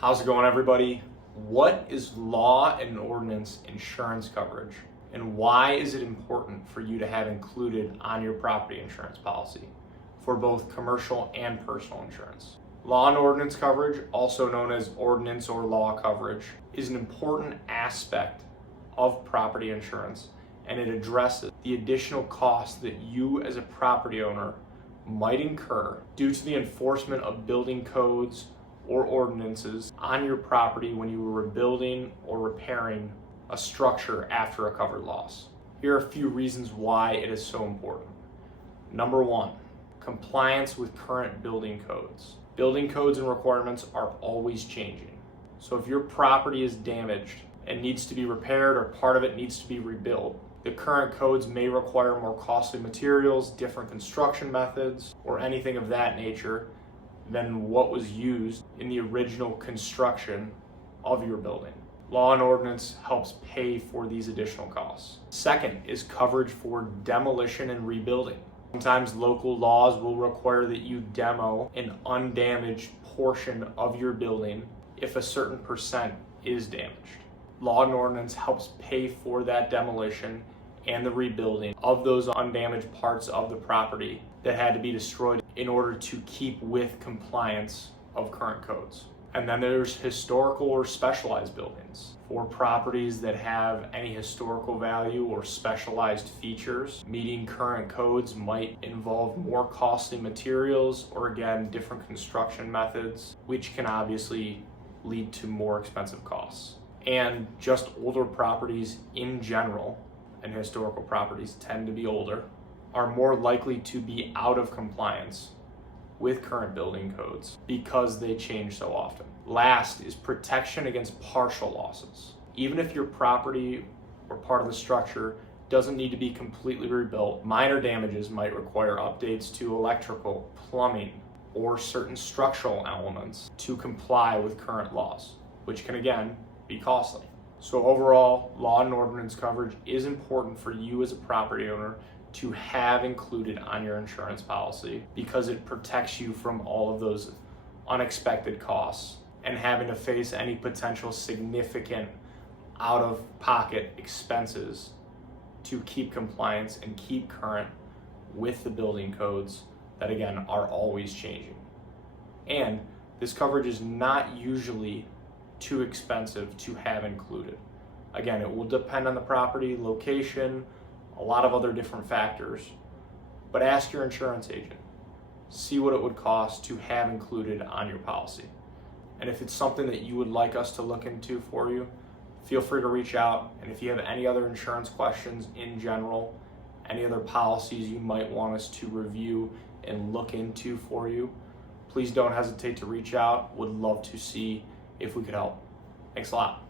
How's it going, everybody? What is law and ordinance insurance coverage, and why is it important for you to have included on your property insurance policy for both commercial and personal insurance? Law and ordinance coverage, also known as ordinance or law coverage, is an important aspect of property insurance, and it addresses the additional costs that you as a property owner might incur due to the enforcement of building codes or ordinances on your property when you were rebuilding or repairing a structure after a covered loss. Here are a few reasons why it is so important. Number one, compliance with current building codes. Building codes and requirements are always changing. So if your property is damaged and needs to be repaired or part of it needs to be rebuilt, the current codes may require more costly materials, different construction methods, or anything of that nature than what was used in the original construction of your building. Law and ordinance helps pay for these additional costs. Second is coverage for demolition and rebuilding. Sometimes local laws will require that you demo an undamaged portion of your building if a certain percent is damaged. Law and ordinance helps pay for that demolition and the rebuilding of those undamaged parts of the property that had to be destroyed in order to keep with compliance of current codes. And then there's historical or specialized buildings. For properties that have any historical value or specialized features, meeting current codes might involve more costly materials or, again, different construction methods, which can obviously lead to more expensive costs. And just older properties in general, and historical properties tend to be older, are more likely to be out of compliance with current building codes because they change so often. Last is protection against partial losses. Even if your property or part of the structure doesn't need to be completely rebuilt, minor damages might require updates to electrical, plumbing, or certain structural elements to comply with current laws, which can again be costly. So overall, law and ordinance coverage is important for you as a property owner to have included on your insurance policy because it protects you from all of those unexpected costs and having to face any potential significant out-of-pocket expenses to keep compliance and keep current with the building codes that, again, are always changing. And this coverage is not usually too expensive to have included. Again, it will depend on the property, location, a lot of other different factors, but ask your insurance agent. See what it would cost to have included on your policy. And if it's something that you would like us to look into for you, feel free to reach out. And if you have any other insurance questions in general, any other policies you might want us to review and look into for you, please don't hesitate to reach out. Would love to see if we could help. Thanks a lot.